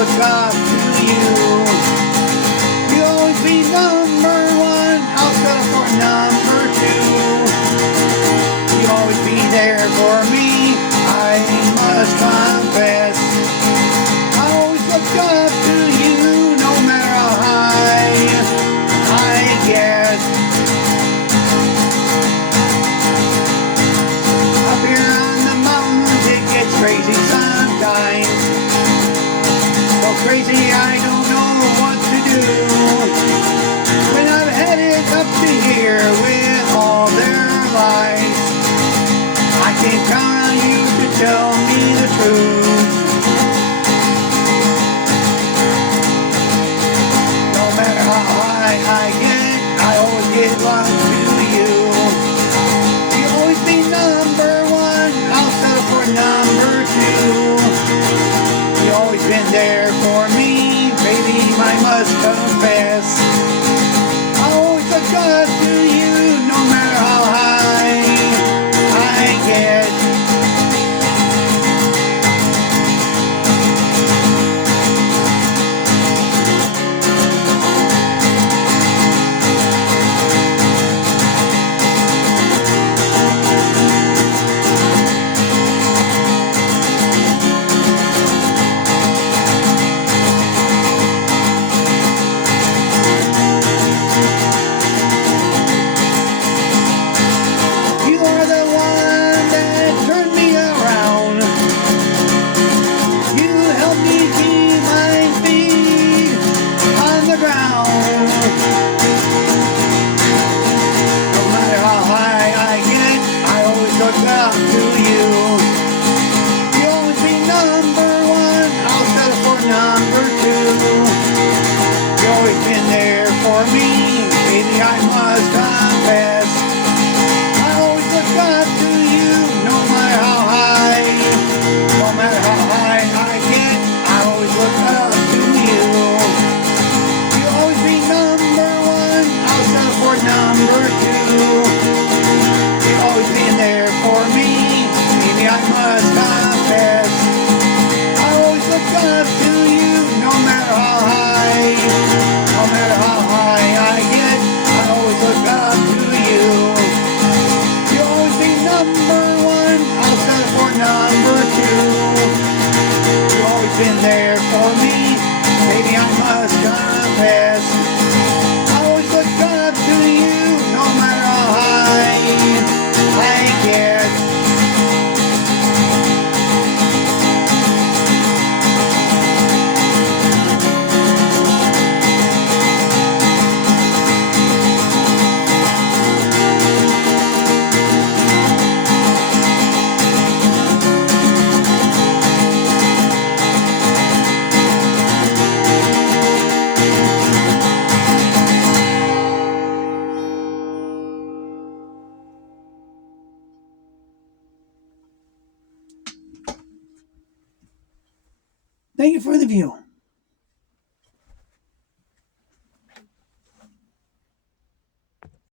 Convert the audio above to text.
look up to you. You'll always be number one, I'll settle for number two. You'll always be there for me, I must confess. I always look up to you, no matter how high I get. Up here on the mountains it gets crazy sometimes. So crazy I don't know what to do. When I'm headed up to here with all their lies, I can count on you to tell me the truth. No matter how high I get, I always get lost to you. You'll always be number one, I'll settle for number two. You've always been there for me, baby, I must confess. I always look up to you, no matter how high I get. Up to you. You'll always be number one, I'll settle for number two. You've always been there for me, baby, I must confess. I always look up to you, no matter how high, no matter how high I get, I always look up to you. You'll always be number one, I'll settle for number two. You've always been there for me, baby, I must confess. I always look up to you, no matter how high, no matter how high I get, I always look up to you. You'll always be number one, I'll settle for number two. You've always been there for me, baby, I must confess. I always look up to you, no matter how high I get. Thank you for the view.